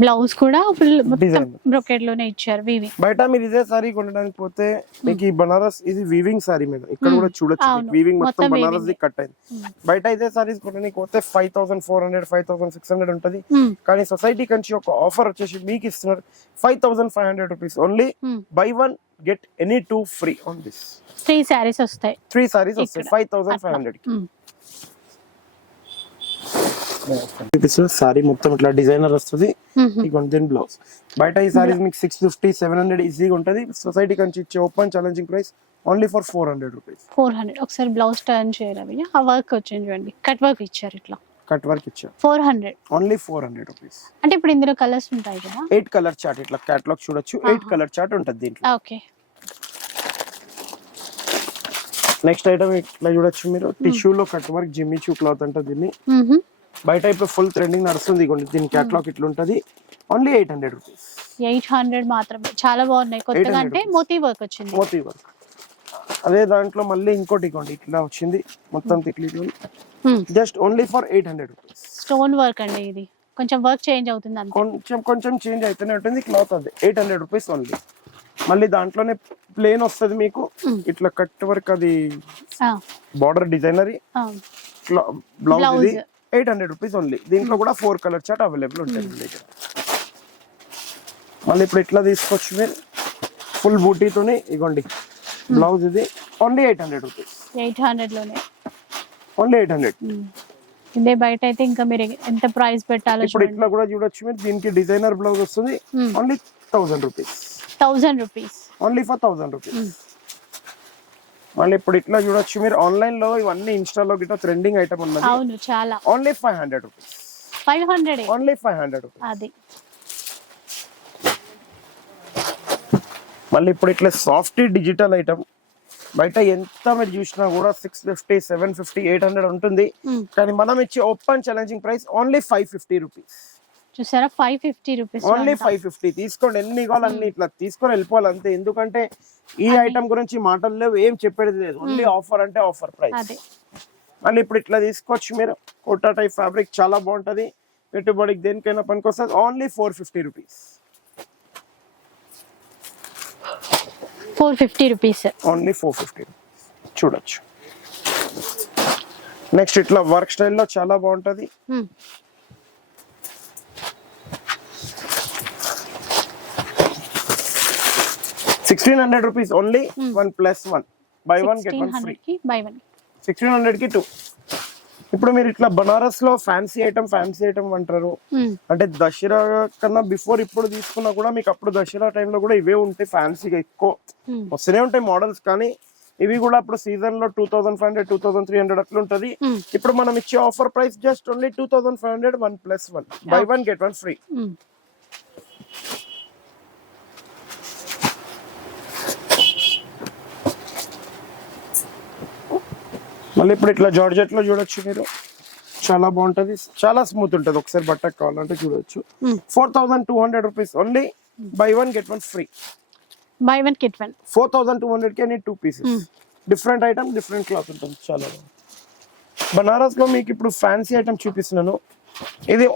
బ్లౌజ్ కూడా ఫుల్ మొత్తం Design. బ్రొకెట్ లోనే ఇచ్చారు వీవింగ్. బయట మీరు ఇదే సారీ కొనడానికి పోతే మీకు ఈ బనారస్ ఇది వీవింగ్ సారీ మేడం, ఇక్కడ కూడా చూడొచ్చు అవును. వీవింగ్ మొత్తం మొత్తం బనారస్ ది weaving. కట్ అయింది. బయట ఇదే సారీస్ కొనడానికి పోతే 5400 5600 ఉంటది. Hmm. కానీ సొసైటీ కంచి ఒక ఆఫర్ వచ్చేసి మీకు ఇస్తున్నారు 5500 rupees only. By one get any 2 free on this. 3 saris వస్తాయి. 3 సారీస్ వస్తాయి ఇక్కడ. 5500 కి. Hmm. సారీ మొత్తం ఇట్లా డిజైనర్ వస్తుంది. Mhm. ఇక దీని బ్లౌజ్ బయట ఈ సారీస్ మీకు 650 700 ఈజీగా ఉంటది. సొసైటీ కంచి ఇచ్చే open challenging price only for 400 rupees. 400. ఒకసారి బ్లౌజ్ టర్న్ చేయరవి ఆ వర్క్ వచ్చింది చూడండి, కట్ వర్క్ ఇచ్చారు ఇట్లా. కట్ వర్క్ ఇచ్చారు 400. Only 400 rupees. అంటే ఇప్పుడు ఇందులో కలర్స్ ఉంటాయి కదా. 8 కలర్ చార్ట్ ఇట్లా క్యాటలాగ్ చూడొచ్చు. 8 కలర్ చార్ట్ ఉంటది దీంట్లో. ఓకే. నెక్స్ట్ ఐటమ్ ఇట్లా చూడొచ్చు మీరు, టిష్యూలో కట్ వర్క్ జిమ్మి చూ క్లాత్ అంటే దీన్ని బయట ఇప్పుడు ఫుల్ ట్రెండింగ్ నడుస్తుంది. దీని క్యాటలాగ్ ఇట్లా ఉంటది. Only 800 rupees. 800 మాత్రమే. చాలా బాగున్నాయి కొత్తగా. 800 అంటే మోతీ వర్క్ వచ్చింది. మోతీ వర్క్. అదే దాంట్లో మళ్ళీ ఇంకోటి ఇవ్వండి ఇట్లా వచ్చింది మొత్తం తిక్లీ. Just only for 800 rupees. Stone work అండి ఇది. కొంచెం వర్క్ చేంజ్ అవుతుంది అంతే. కొంచెం చేంజ్ అయితేనే ఉంటుంది క్లాత్. అది 800 రూపీస్ ఓన్లీ. మళ్ళీ దాంట్లోనే ప్లేన్ వస్తుంది మీకు ఇట్లా కట్ వర్క్, అది బార్డర్ డిజైనరీ బ్లౌజ్. ఇది 800 రూపీస్ ఓన్లీ. దీంట్లో కూడా 4 కలర్ చార్ట్ అవైలబుల్ ఉంటుంది మీ దగ్గర. మళ్ళీ ఇప్పుడు ఇట్లా తీసుకోవచ్చు మీరు ఫుల్ బూటీతోని. ఇగోండి బ్లౌజ్ ఇది ఓన్లీ 800 రూపీస్. 800 లోనే ఓన్లీ 800. ఇదే బయట అయితే ఇంకా మీరు ఎంత ప్రైస్ పెట్టాలో ఇప్పుడు ఇట్లా కూడా చూడొచ్చు మీరు. దీనికి డిజైనర్ బ్లౌజ్ వస్తుంది only 1000 rupees. 1000 rupees only for 1000 rupees. మళ్ళీ ఇప్పుడు ఇట్లా చూడొచ్చు మీరు. ఆన్లైన్ లో ఇవన్నీ ఇన్స్టాలో గిట్ట ట్రెండింగ్ ఐటమ్ ఉన్నది. అవును చాలా. Only 500 rupees. 500. Only 500 rupees. అది మళ్ళీ ఇప్పుడు ఇట్లా సాఫ్ట్ డిజిటల్ ఐటమ్ బయట ఎంత మీరు చూసినా కూడా 650 750 800 ఉంటుంది. కానీ మనం ఇచ్చే open challenging price only 550 rupees. చూసారా 550 రూపీస్. ఓన్లీ 550. తీసుకోండి, ఎన్ని కావాలి అన్ని ఇట్లా తీసుకొని వెళ్ళిపోవాలి అంతే. ఎందుకంటే ఈ ఐటమ్ గురించి మాటలు లేవు, ఏం చెప్పేది లేదు. ఓన్లీ ఆఫర్ అంటే ఆఫర్ ప్రైస్. మళ్ళీ ఇప్పుడు ఇట్లా తీసుకోవచ్చు మీరు. కోటా టైప్ ఫ్యాబ్రిక్ చాలా బాగుంటది. పెట్టుబడికి దేనికైనా పనికొస్తుంది. Only 450 rupees. 450 రూపీస్. ఓన్లీ 450 చూడొచ్చు. నెక్స్ట్ ఇట్లా వర్క్ స్టైల్లో చాలా బాగుంటది. 1600 rupees only. 1+1 by 1 get 1 free. 1600 కి 2. ఇప్పుడు మీరు ఇట్లా బనారస్ లో ఫ్యాన్సీ ఐటమ్ అంటారు. అంటే దసరా కన్నా బిఫోర్ ఇప్పుడు తీసుకున్నా కూడా మీకు అప్పుడు దసరా టైంలో కూడా ఇవే ఉంటాయి. ఫ్యాన్సీగా ఎక్కువ వస్తూనే ఉంటాయి మోడల్స్. కానీ ఇవి కూడా అప్పుడు సీజన్ లో 2500 2300 అట్లా ఉంటది. ఇప్పుడు మనం ఇచ్చే offer price just only 2500. 1+1 by 1 get 1 free. మళ్ళీ ఇప్పుడు ఇట్లా జార్జెట్ లో చూడొచ్చు మీరు. చాలా బాగుంటది, చాలా స్మూత్ ఉంటది. ఒకసారి బట్టకు కావాలంటే చూడొచ్చు. 4200 rupees only. Buy 1 get 1 free. By 1 get 1. 4200 కి 2 pieces. Different item, different cloth ఉంటుంది. చాలా బాగుంది. బనారస్ లో మీకు ఇప్పుడు ఫ్యాన్సీ ఐటమ్ చూపిస్తున్నాను. ఇది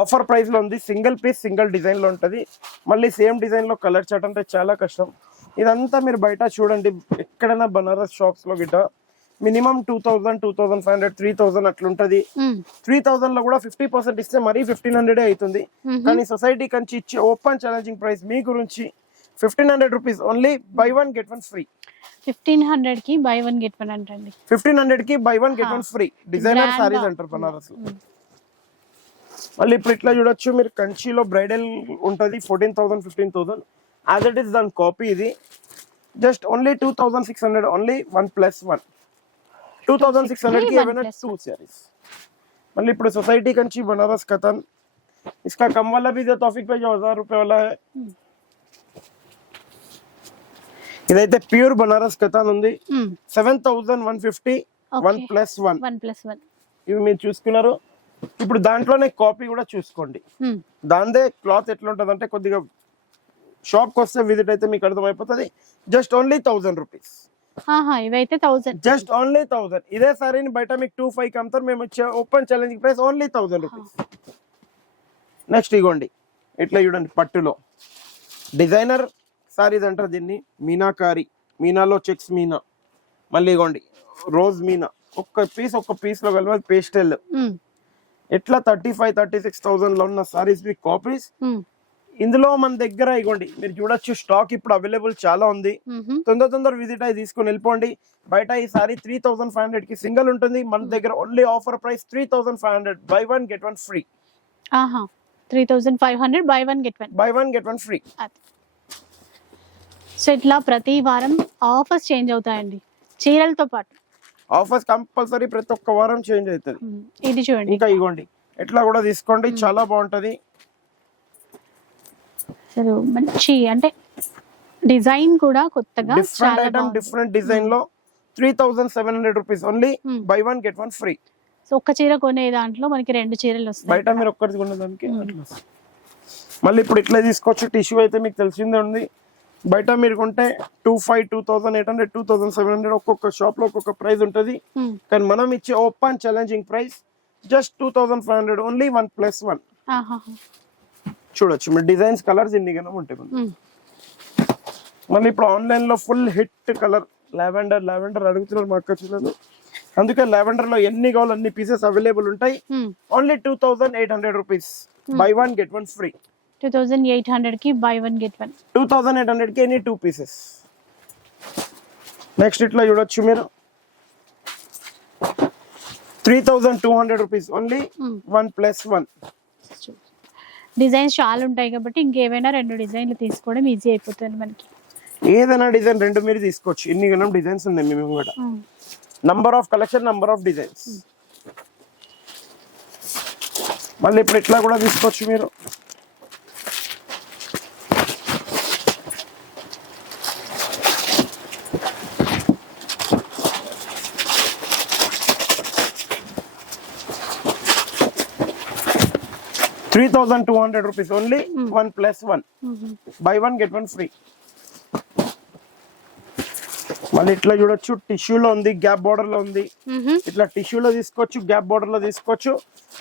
ఆఫర్ ప్రైస్ లో ఉంది. సింగిల్ పీస్ సింగిల్ డిజైన్ లో ఉంటది. మళ్ళీ సేమ్ డిజైన్ లో కలర్ చాట్ అంటే చాలా కష్టం. ఇదంతా మీరు బయట చూడండి ఎక్కడైనా బనారస్ షాప్స్ లో గిట్ట మినిమం 2000 2500 3000 అట్లుంటది. 3000 లో కూడా 50% ఇస్తే మరీ 1500 అవుతుంది. కానీ సొసైటీ కంచి ఇచ్చే ఓపెన్ ఛాలెంజింగ్ ప్రైస్ మీ గురించి 1500 rupees only. Buy 1 get 1 free. 1500 కి బై 1 గెట్ 1 అంటండి. 1500 కి buy 1 get 1 free. Designer saris అంటారు బనారస్ లో. మళ్ళీ ఇప్పుడు ఇట్లా చూడొచ్చు మీరు. కంచిలో బ్రైడల్ ఉంటది 14,000 15,000. యాజ్ ఇట్ ఇస్ దాని కాపీ ఇది. Just only 2600 only. 1+1 2600 की है ना 2 सारीज. मतलब ఇప్పుడు सोसाइटी कंची बनारस कतन. इसका कम वाला भी दे तौफीक पे जो 1000 रुपए वाला है. ఇదైతే ప్యూర్ బనారస్ కథన్ ఉంది. 7150. 1+1. ఇవి మీరు చూసుకున్నారు. ఇప్పుడు దాంట్లోనే కాపీ కూడా చూసుకోండి. దాందే క్లాత్ ఎట్లా ఉంటుంది అంటే కొద్దిగా షాప్ కి వస్తే విజిట్ అయితే మీకు అర్థమైపోతుంది. Just only 1000 rupees. ఇవైతే 1000. Just only 1000. ఇదే సారీని బయట మీకు 25 అమ్ముతారు. మేము ఇచ్చే open challenging price only 1000 rupees. Next ఇగోండి ఇట్లా చూడండి పట్టులో డిజైనర్ సారీస్ అంటారు దీన్ని. మీనాకారి, మీనాలో చెక్స్ మీనా, మళ్ళీ ఇగోండి రోజ్ మీనా. ఒక్క పీస్ లో కలిపి పేస్టల్. ఎట్లా 35-36,000 లో ఉన్న సారీస్ మీ కాపీస్. ఇందులో మన దగ్గర ఇగోండి మీరు చూడొచ్చు, స్టాక్ ఇప్పుడు అవైలబుల్ చాలా ఉంది. తొందర విజిట్ అయ్యి తీసుకొని వెళ్ళిపోండి. బయట ఈ సారీ 3,500 కి సింగిల్ ఉంటుంది, మన దగ్గర only offer price 3,500. By 1 get 1 free. 3,500 by one get one free. So ఇట్లా ప్రతి వారం ఆఫర్స్ చేంజ్ అవుతాయండి చీరలతో పాటు. ఆఫర్స్ కంపల్సరీ ప్రతి ఒక్క వారం చేంజ్ అవుతుంది. ఇది చూడండి, ఇంకా ఇగోండి ఎట్లా కూడా తీసుకోండి, చాలా బాగుంటది. అసలు మంచి అంటే డిజైన్ కూడా కొత్తగా డిఫరెంట్ ఐటమ్, డిఫరెంట్ డిజైన్ లో 3,700 rupees only. Buy 1 get 1 free. So ఒక్క చీర కొనే దాంట్లో మనకి 2 చీరలు వస్తాయి. బయట మీరు ఒక్కటి కొనేదానికి అట్లా వస్తాయి. మళ్ళీ ఇప్పుడు ఇట్లా తీసుకోవచ్చు. టిష్యూ అయితే మీకు తెలిసిందే ఉంది. బయట మీరు కొంటే 2,800, 2,700 ఒక్కొక్క షాప్ లో ఒక్కొక్క ప్రైస్ ఉంటది. కానీ మనం ఇచ్చే open challenging price just 2,500 only 1+1. చూడొచ్చు మీరు డిజైన్స్, కలర్స్ ఇన్ని గనం ఉంటాయి. మళ్ళీ ఇప్పుడు ఆన్లైన్ లో ఫుల్ హిట్ కలర్ లావెండర్ అడుగుతున్నారు మా అక్క చెల్లెలు. అందుకే లావెండర్ లో ఎన్ని కావాలి అన్ని పీసెస్ అవైలబుల్ ఉంటాయి. Only 2,800 rupees. By 1 get 1 free. 2,800 కి బై 1 get 1. 2,800 కి ఎనీ 2 పీసెస్. నెక్స్ట్ ఇట్లా చూడొచ్చు మీరు 3,200 రూపీస్ ఓన్లీ 1+1. డిజైన్స్ చాలా ఉంటాయి కాబట్టి ఇంకేమైనా 2 డిజైన్లు తీసుకోవడం ఈజీ అయిపోతుంది మనకి. ఏదైనా డిజైన్ 2 మీరు తీసుకోవచ్చు. ఇన్ని గణం డిజైన్స్ ఉన్నాయి మేము కూడా. Number of collection, number of designs. మళ్ళీ ఇప్పుడు ఇట్లా కూడా తీసుకోవచ్చు మీరు. ₹3,200 ఓన్లీ 1+1. By 1 get 1 free. మళ్ళీ ఇట్లా చూడొచ్చు, టిష్యూలో ఉంది, గ్యాప్ బార్డర్ లో ఉంది. ఇట్లా టిష్యూలో తీసుకోవచ్చు, గ్యాప్ బార్డర్ లో తీసుకోవచ్చు.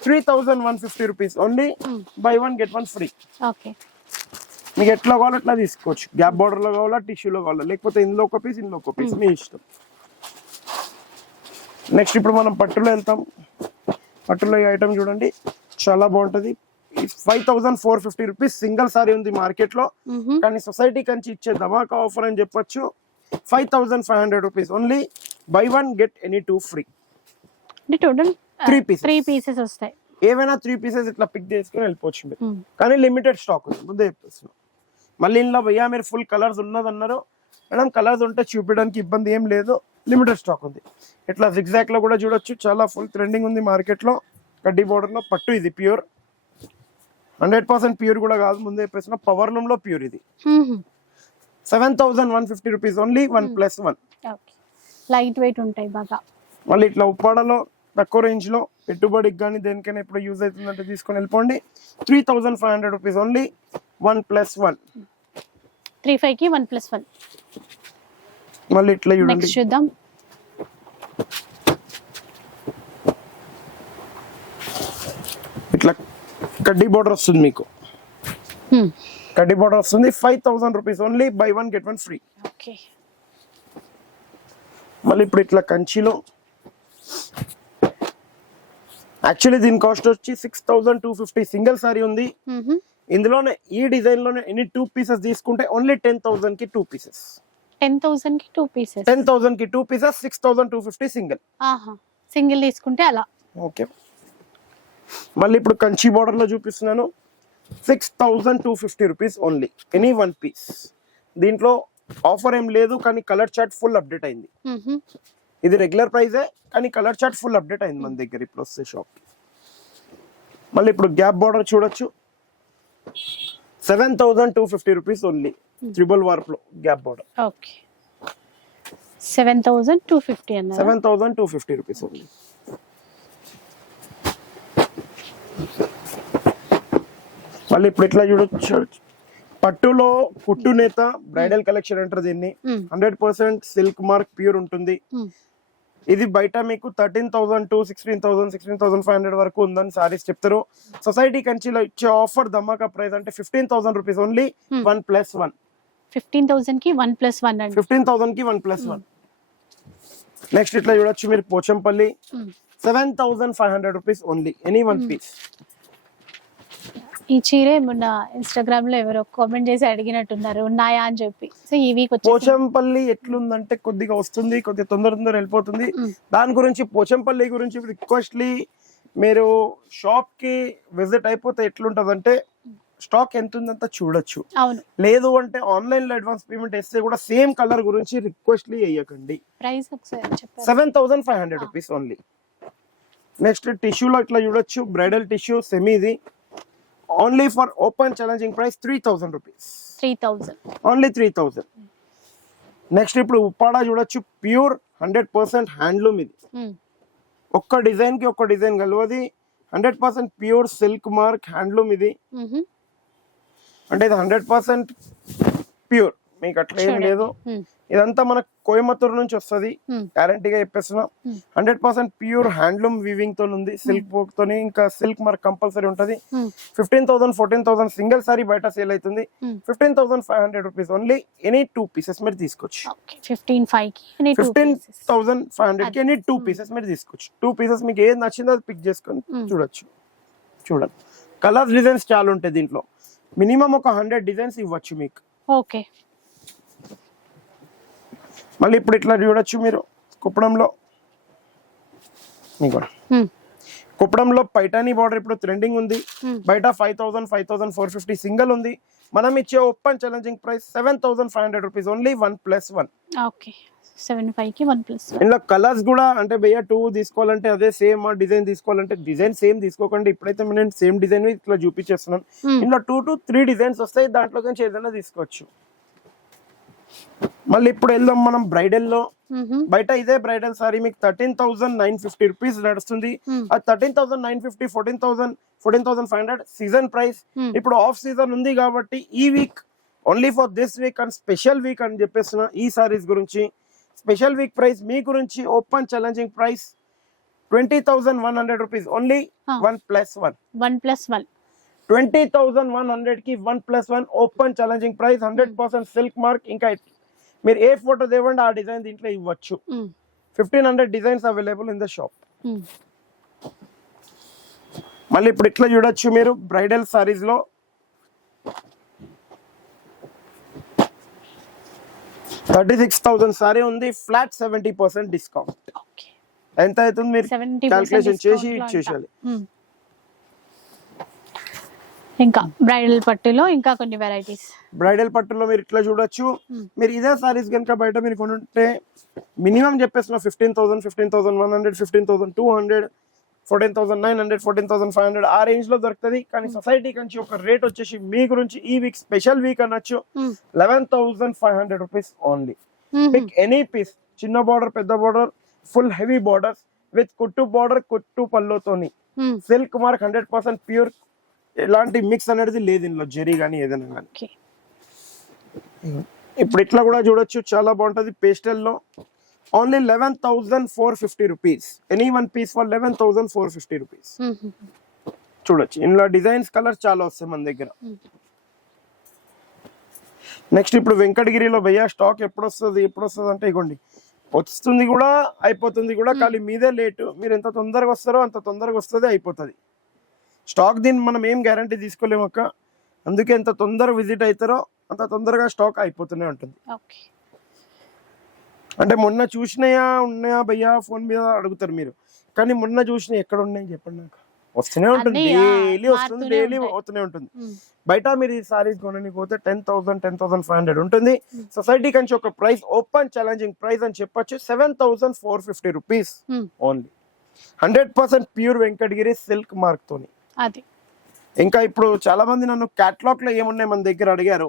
3,150 rupees only. Buy 1 get 1 free. మీకు ఎట్లా కావాలో అట్లా తీసుకోవచ్చు. గ్యాప్ బార్డర్ లో కావాలా, టిష్యూలో కావాలా, లేకపోతే ఇందులో ఒక పీస్, ఇందులో ఒక పీస్, మీ ఇష్టం. నెక్స్ట్ ఇప్పుడు మనం పట్టులో వెళ్తాం. పట్టులో ఈ ఐటమ్ చూడండి చాలా బాగుంటది. 5,450 రూపీస్ సింగిల్ సారీ ఉంది మార్కెట్ లో. కానీ సొసైటీ కంచి ఇచ్చే ధమాకా ఆఫర్ అని చెప్పొచ్చు. 5,500 rupees only. Buy 1 get any 2 free. Total 3 pieces వస్తాయి. ఏవైనా 3 పీసెస్ ఇట్లా పిక్ చేసుకుని వెళ్ళిపోవచ్చు మీరు. కానీ లిమిటెడ్ స్టాక్ ఉంది, ముందే చెప్పేస్తున్నాం. మళ్ళీ ఇంట్లో భయ్యా మీరు ఫుల్ కలర్స్ ఉన్నదన్నారు. మేడం కలర్స్ ఉంటే చూపించడానికి ఇబ్బంది ఏం లేదు, లిమిటెడ్ స్టాక్ ఉంది. ఇట్లా జిగ్జాక్ లో కూడా చూడొచ్చు, చాలా ఫుల్ ట్రెండింగ్ ఉంది మార్కెట్ లో. కడ్డీ బోర్డర్ లో పట్టు, ఇది ప్యూర్ 100% ప్యూర్ కూడా కాదు, ముందే చెప్పేసిన పవర్ లూమ్ లో ప్యూర్. ఇది 7,150 రూపీస్ ఓన్లీ 1+1. లైట్ వెయిట్ ఉంటాయి బాగా. మళ్ళీ ఇట్లా ఉప్పాడలో తక్కువ రేంజ్ లో పెట్టుబడికి కానీ దేనికైనా ఇప్పుడు యూజ్ అవుతుందంటే తీసుకొని వెళ్ళిపోండి. 3,500 రూపీస్ ఓన్లీ 1+1. 3,500 కి 1+1. మళ్ళీ ఇట్లా చూడండి, చూద్దాం. ఇట్లా కడ్డీ బోర్డర్ వస్తుంది మీకు. కడ్డీ బోర్డర్ వస్తుంది. 5,000 rupees only. Buy 1 get 1 free. మళ్ళీ ఇప్పుడు ఇట్లా కంచిలో యాక్చువల్లీ దీని కాస్ట్ వచ్చి 6,250 సింగిల్ సారీ ఉంది. ఇందులోనే ఈ డిజైన్ లోనే ఎన్ని 2 పీసెస్ తీసుకుంటే ఓన్లీ 10,000 కి 2 పీసెస్. 10,000 కి 2 పీసెస్. 10,000 కి 2 పీసెస్. 6,250 సింగిల్. సింగిల్ తీసుకుంటే అలా. ఓకే. మళ్ళీ ఇప్పుడు కంచి బోర్డర్ లో చూపిస్తున్నాను. 6,250 రూపీస్ ఓన్లీ ఎనీ 1 పీస్. దీంట్లో ఆఫర్ ఏం లేదు, కానీ కలర్ చార్ట్ ఫుల్ అప్డేట్ అయింది. ఇది రెగ్యులర్ ప్రైజే, కానీ కలర్ చార్ట్ ఫుల్ అప్డేట్ అయింది మన దగ్గర ఇప్పుడు వస్తే షాప్. మళ్ళీ ఇప్పుడు గ్యాప్ బార్డర్ చూడొచ్చు. 7,250 రూపీస్ ఓన్లీ. ట్రిబుల్ వార్ప్ లో గ్యాప్ బార్డర్. 7,250 అన్న. 7,250 రూపీస్ ఓన్లీ. మళ్ళీ ఇప్పుడు ఇట్లా చూడొచ్చు, పట్టులో కుట్టు నేత బ్రైడల్ కలెక్షన్ అంటారు దీన్ని. 100% సిల్క్ మార్క్ ప్యూర్ ఉంటుంది. ఇది బయట మీకు 13,000 to 16,000 16,500 వరకు ఉందని సారీస్ చెప్తారు. సొసైటీ కంచిలో ఇచ్చే ఆఫర్ ధమాకా ప్రైస్ అంటే 15,000 రూపీస్ ఓన్లీ 1+1. 15,000 కి 1+1 అండి. 15,000 కి 1+1. నెక్స్ట్ ఇట్లా చూడొచ్చు మీరు Pochampally 7,500 rupees only any one piece. ఈ చీరే మొన్న ఇన్స్టాగ్రామ్ లో ఎవరో కామెంట్ చేసి అడిగినట్టున్నారు ఉన్నాయా అని చెప్పి. సో ఈ వీక్ పోచంపల్లి ఎట్లుందంటే కొద్దిగా వస్తుంది, కొద్దిగా తొందర వెళ్ళిపోతుంది. దాని గురించి పోచంపల్లి గురించి రిక్వెస్ట్లీ మీరు షాప్ కి విజిట్ అయిపోతే ఎట్లుంటదంటే స్టాక్ ఎంత ఉందంతా చూడొచ్చు. అవును, లేదు అంటే ఆన్లైన్ లో అడ్వాన్స్ పేమెంట్ వేస్తే కూడా సేమ్ కలర్ గురించి రిక్వెస్ట్లీ వేయకండి. ప్రైస్ ఒకసారి చెప్పండి. 7,500 రూపీస్ ఓన్లీ. నెక్స్ట్ టిష్యూలో ఇట్లా చూడొచ్చు బ్రైడల్ టిష్యూ సెమీది only for open challenging price 3,000 rupees. 3,000 only 3,000. Next ఇప్పుడు ఉప్పాడ చూడొచ్చు ప్యూర్ 100% హ్యాండ్లూమ్. ఇది ఒక్క డిజైన్ కి ఒక్క డిజైన్ కలవది 100% ప్యూర్ సిల్క్ మార్క్ హ్యాండ్లూమ్. ఇది అంటే ఇది 100% ప్యూర్, మీకు అట్లా ఏం లేదు. ఇదంతా మనకు కోయంబత్తూరు నుంచి వస్తుంది, గ్యారంటీగా చెప్పేస్తున్నా. 100% ప్యూర్ హ్యాండ్లూమ్ వీవింగ్ తో ఉంది, సిల్క్ వర్క్ తోని. ఇంకా సిల్క్ మార్క్ కంపల్సరీ ఉంటది. 15,000 14,000 సింగిల్ సారీ బయట సేల్ అవుతుంది. 15,500 రూపీస్ ఓన్లీ ఎనీ 2 పీసెస్ మీరు తీసుకోవచ్చు. 15,500 కి ఎనీ 2 పీసెస్ మీరు తీసుకోవచ్చు. 2 పీసెస్ మీకు ఏది నచ్చిందో అది పిక్ చేసుకొని చూడొచ్చు. చూడండి కలర్స్ డిజైన్స్ చాలా ఉంటాయి దీంట్లో, మినిమం ఒక 100 డిజైన్స్ ఇవ్వచ్చు మీకు. ఓకే, మళ్ళీ ఇప్పుడు ఇట్లా చూడొచ్చు మీరు కుప్పడంలో. కుప్పడంలో పైటానీ బార్డర్ ఇప్పుడు ట్రెండింగ్ ఉంది. బయట 5,000 5,450 సింగిల్ ఉంది. మనం ఇచ్చే open challenging price 7,500 rupees only 1+1. Okay, 7,500 కి 1+1. ఇందులో కలర్స్ కూడా అంటే భయ్య 2 తీసుకోవాలంటే అదే సేమ్, డిజైన్ తీసుకోవాలంటే డిజైన్ సేమ్ తీసుకోకండి. ఇప్పుడైతే నేను సేమ్ డిజైన్ ఇట్లా చూపించేస్తున్నాను. ఇందులో 2 to 3 డిజైన్స్ వస్తాయి, దాంట్లో నుంచి ఏదైనా తీసుకోవచ్చు. మళ్ళీ ఇప్పుడు వెళ్దాం మనం బ్రైడల్ లో. బయట ఇదే బ్రైడల్ సారీ మీకు 13,950 రూపీస్ నడుస్తుంది. అది 13,950 14,500 సీజన్ ప్రైస్. ఇప్పుడు ఆఫ్ సీజన్ ఉంది కాబట్టి ఈ week only for this week and special week అని చెప్పేస్తున్నా. ఈ సారీస్ గురించి స్పెషల్ వీక్ ప్రైస్ మీ గురించి open challenging price 20,100 rupees only 1+1. 1+1 20,100 కి 1+1 open challenging price. 100% silk mark. ఇంకా మీరు ఏ ఫోటో తేవండి ఆ డిజైన్ దీంట్లో ఇవ్వచ్చు. 1,500 designs available in the shop. మళ్ళీ ఇప్పుడు ఇట్లా చూడొచ్చు మీరు బ్రైడల్ సారీస్ లో 36,000 సారీ ఉంది, ఫ్లాట్ 70% డిస్కౌంట్. ఎంత అవుతుంది మీరు క్యాల్కులేషన్ చేసి ఇచ్చేసాలి. ఇంకా బ్రైడల్ పట్టులో ఇంకా కొన్ని వెరైటీస్. బ్రైడల్ పట్టులో మీరు ఇట్లా చూడొచ్చు. మీరు ఇదే సారీస్ కనుక బయట మీరు కొనుంటే మినిమం చెప్పేస్తున్నా 15,000 15,100 15,200 14,900 14,500 ఆ రేంజ్ లో దొరుకుతుంది. కానీ సొసైటీ నుంచి ఒక రేట్ వచ్చేసి మీ గురించి ఈ వీక్ స్పెషల్ వీక్ అనొచ్చు 11,500 rupees only. Pick any piece, చిన్న బార్డర్ పెద్ద border full heavy borders with కుట్టు బార్డర్ కుట్టు పల్లోతోని. సిల్క్ మార్క్ 100% ప్యూర్, ఎలాంటి మిక్స్ అనేది లేదు ఇందులో, జెరీ కానీ ఏదైనా కానీ. ఇప్పుడు ఇట్లా కూడా చూడొచ్చు, చాలా బాగుంటది పేస్టల్ లో. Only 11,450 rupees any one piece for 11,450 rupees. చూడొచ్చు ఇందులో డిజైన్స్ కలర్స్ చాలా వస్తాయి మన దగ్గర. నెక్స్ట్ ఇప్పుడు వెంకటగిరిలో భయ్యా స్టాక్ ఎప్పుడు వస్తుంది అంటే ఇగోండి వస్తుంది కూడా అయిపోతుంది కూడా, కానీ మీదే లేటు. మీరు ఎంత తొందరగా వస్తారో అంత తొందరగా వస్తుంది, అయిపోతుంది స్టాక్. దీన్ని మనం ఏం గ్యారంటీ తీసుకోలేము అక్క, అందుకే ఎంత తొందరగా విజిట్ అవుతారో అంత తొందరగా స్టాక్ అయిపోతూనే ఉంటుంది. అంటే మొన్న చూసినాయా ఉన్నాయా భయ్యా ఫోన్ మీద అడుగుతారు మీరు, కానీ మొన్న చూసినా ఎక్కడ ఉన్నాయి చెప్పండి నాకు. వస్తూనే ఉంటుంది, డైలీ వస్తుంది, డైలీ అవుతూనే ఉంటుంది. బయట మీరు ఈ సారీస్ కొనకపోతే 10,000 10,500 ఉంటుంది. సొసైటీ కంచి ఒక ప్రైస్ ఓపెన్ ఛాలెంజింగ్ ప్రైస్ అని చెప్పొచ్చు 7,450 rupees only. 100% pure Venkatagiri silk mark తోని. ఇంకా ఇప్పుడు చాలా మంది నన్ను క్యాటలాగ్ లో ఏమున్నాయి మన దగ్గర అడిగారు.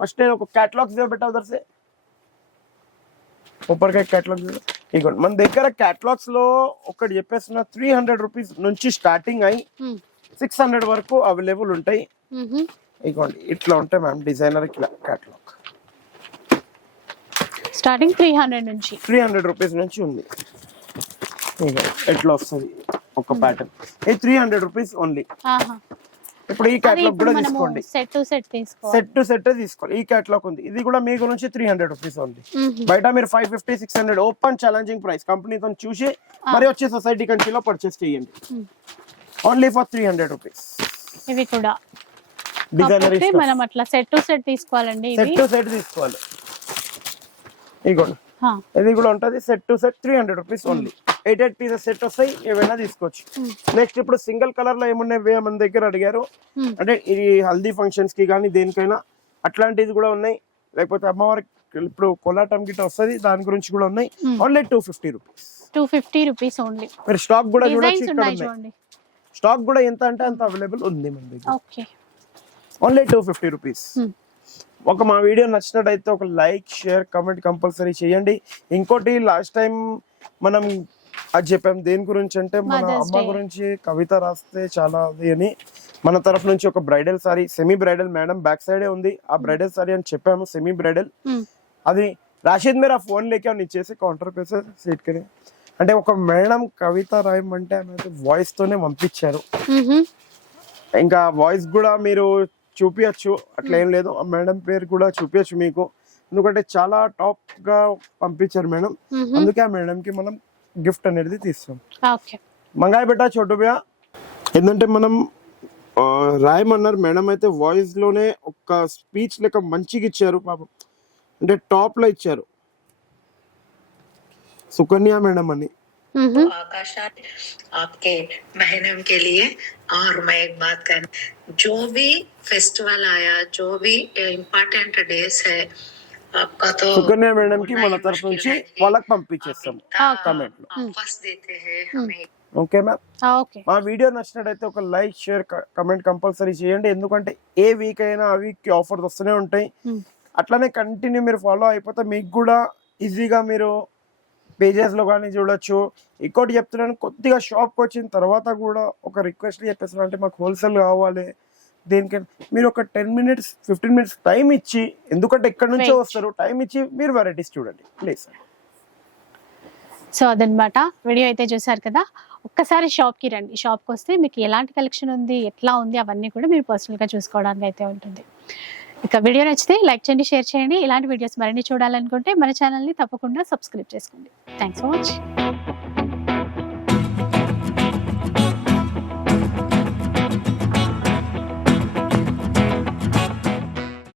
ఫస్ట్ నేను ఒక క్యాటలాగ్స్ పెట్టా ఉదర్సే ऊपर का कैटलॉग ఇగోండి మన దగ్గర క్యాటలాగ్స్ లో ఒకటి చెప్పేస్తున్నా 300 రూపీస్ నుంచి స్టార్టింగ్ అయి 600 వరకు అవైలబుల్ ఉంటాయి. ఇగోండి ఇట్లా ఉంటాయి మ్యామ్ డిజైనర్ ఇట్లా క్యాటలాగ్ స్టార్టింగ్ 300 రూపీస్ నుంచి ఉంది. ఇగో ఎట్లా వస్తుంది ఒక ప్యాటర్న్. ఇది 300 రూపీస్ ఓన్లీ. ఆహా. ఇప్పుడు ఈ అది క్యాటలాగ్ ఇప్పుడు కూడా మనము తీసుకోండి. సెట్ టు సెట్ తీసుకోవాలి. సెట్ టు సెట్ తీసుకోవాలి. ఈ క్యాటలాగ్ ఉంది, ఇది కూడా మీ గురించి 300 రూపీస్ ఓన్లీ. బయట మీరు 550 600 ఓపెన్ ఛాలెంజింగ్ ప్రైస్ కంపెనీతో చూసి మరి వచ్చి సొసైటీ కంట్రీలో పర్చేస్ చేయండి. Only for 300 rupees. ఇవి కూడా డిజైనర్ కాకపోతే మనం అట్లా సెట్ టు సెట్ తీసుకోవాలండి. సెట్ ఇవి టు సెట్ తీసుకోవాలి. ఇగోండి హా. ఇది కూడా ఉంటది set to set 300 rupees only. 8 pieces set వస్తాయి, ఏవైనా తీసుకోవచ్చు. నెక్స్ట్ ఇప్పుడు సింగిల్ కలర్ లో ఏమున్నాయి మన దగ్గర అడిగారు, అంటే ఇది హల్దీ ఫంక్షన్స్ కి కానీ దేనికైనా అట్లాంటిది కూడా ఉన్నాయి. లేకపోతే అమ్మవారికి ఇప్పుడు కోలాటం గిట్ట వస్తుంది, దాని గురించి కూడా ఉన్నాయి. Only 250 rupees. 250 rupees only. మీరు స్టాక్ కూడా చూడొచ్చు, డిజైన్స్ ఇక్కడ ఉన్నాయి ఉన్నాయి. చూడండి. స్టాక్ కూడా ఎంత అంటే అంత అవైలబుల్ ఉంది మన దగ్గర. ఓకే. Only 250 rupees. ఒక మా వీడియో నచ్చినట్టయితే ఒక లైక్ షేర్ కమెంట్ కంపల్సరీ చేయండి. ఇంకోటి లాస్ట్ టైం మనం అది చెప్పాం దేని గురించి అంటే మన Mother's అమ్మ Day. గురించి కవిత రాస్తే చాలా అది అని మన తరఫు నుంచి ఒక bridal sorry semi bridal madam back సైడే ఉంది ఆ బ్రైడల్ సారీ అని చెప్పాము. సెమీ బ్రైడల్ అది రాషిద్ మేరా ఫోన్ లేకే नीचे కౌంటర్ पे से सीट करे అంటే ఒక మేడం కవిత రాయమంటే ఆమె వాయిస్ తోనే పంపించారు. ఇంకా వాయిస్ కూడా మీరు చూపించచ్చు, అట్లా ఏం లేదు. ఆ మేడం పేరు కూడా చూపించచ్చు మీకు, ఎందుకంటే చాలా టాప్ గా పంపించారు మేడం. అందుకే ఆ మేడం కి మనం గిఫ్ట్ అనేది తీస్తాం. ఓకే. మంగాయి బెటా చోటు బియా ఏంటంటే మనం రాయమన్నారు మేడం అయితే వాయిస్ లోనే ఒక స్పీచ్ లెక్క మంచిగా ఇచ్చారు పాపం, అంటే టాప్ లో ఇచ్చారు. సుకన్య మేడం అని. आकाशा आपके बहनों के लिए। और मैं एक बात करना, जो भी फेस्टिवल आया, जो भी इम्पोर्टेंट डेज है आपका, तो సుకన్య మేడం కి మన తరఫు నుంచి వాళ్ళకి పంపించేస్తాం కమెంట్ లో. ऑफर्स देते हैं हमें। Okay ma'am. ఓకే. మా వీడియో నచ్చినట్టయితే ఒక లైక్ షేర్ కమెంట్ కంపల్సరీ చేయండి, ఎందుకంటే ఏ వీక్ అయినా ఆ వీక్ కి ఆఫర్స్ వస్తూనే ఉంటాయి. అట్లానే కంటిన్యూ మీరు ఫాలో అయిపోతే మీకు కూడా ఈజీగా మీరు పేజెస్ లో కానీ చూడొచ్చు. ఇంకోటి చెప్తున్నాను, కొద్దిగా షాప్కి వచ్చిన తర్వాత కూడా ఒక రిక్వెస్ట్ చెప్పేస్తాను, అంటే మాకు హోల్సేల్ కావాలి దేనికైనా మీరు ఒక 10 minutes 15 minutes టైం ఇచ్చి, ఎందుకంటే ఎక్కడి నుంచో వస్తారు, టైం ఇచ్చి మీరు వెరైటీస్ చూడండి ప్లీజ్. సో అదనమాట, వీడియో అయితే చూసారు కదా. ఒక్కసారి షాప్కి రండి, షాప్కి వస్తే మీకు ఎలాంటి కలెక్షన్ ఉంది, ఎట్లా ఉంది అవన్నీ కూడా మీరు పర్సనల్గా చూసుకోవడానికి అయితే ఉంటుంది. ఇక వీడియో నచ్చితే లైక్ చేయండి, షేర్ చేయండి. ఇలాంటి వీడియోస్ మరిన్ని చూడాలనుకుంటే మన ఛానల్ని తప్పకుండా సబ్స్క్రైబ్ చేసుకోండి. Thanks for watching.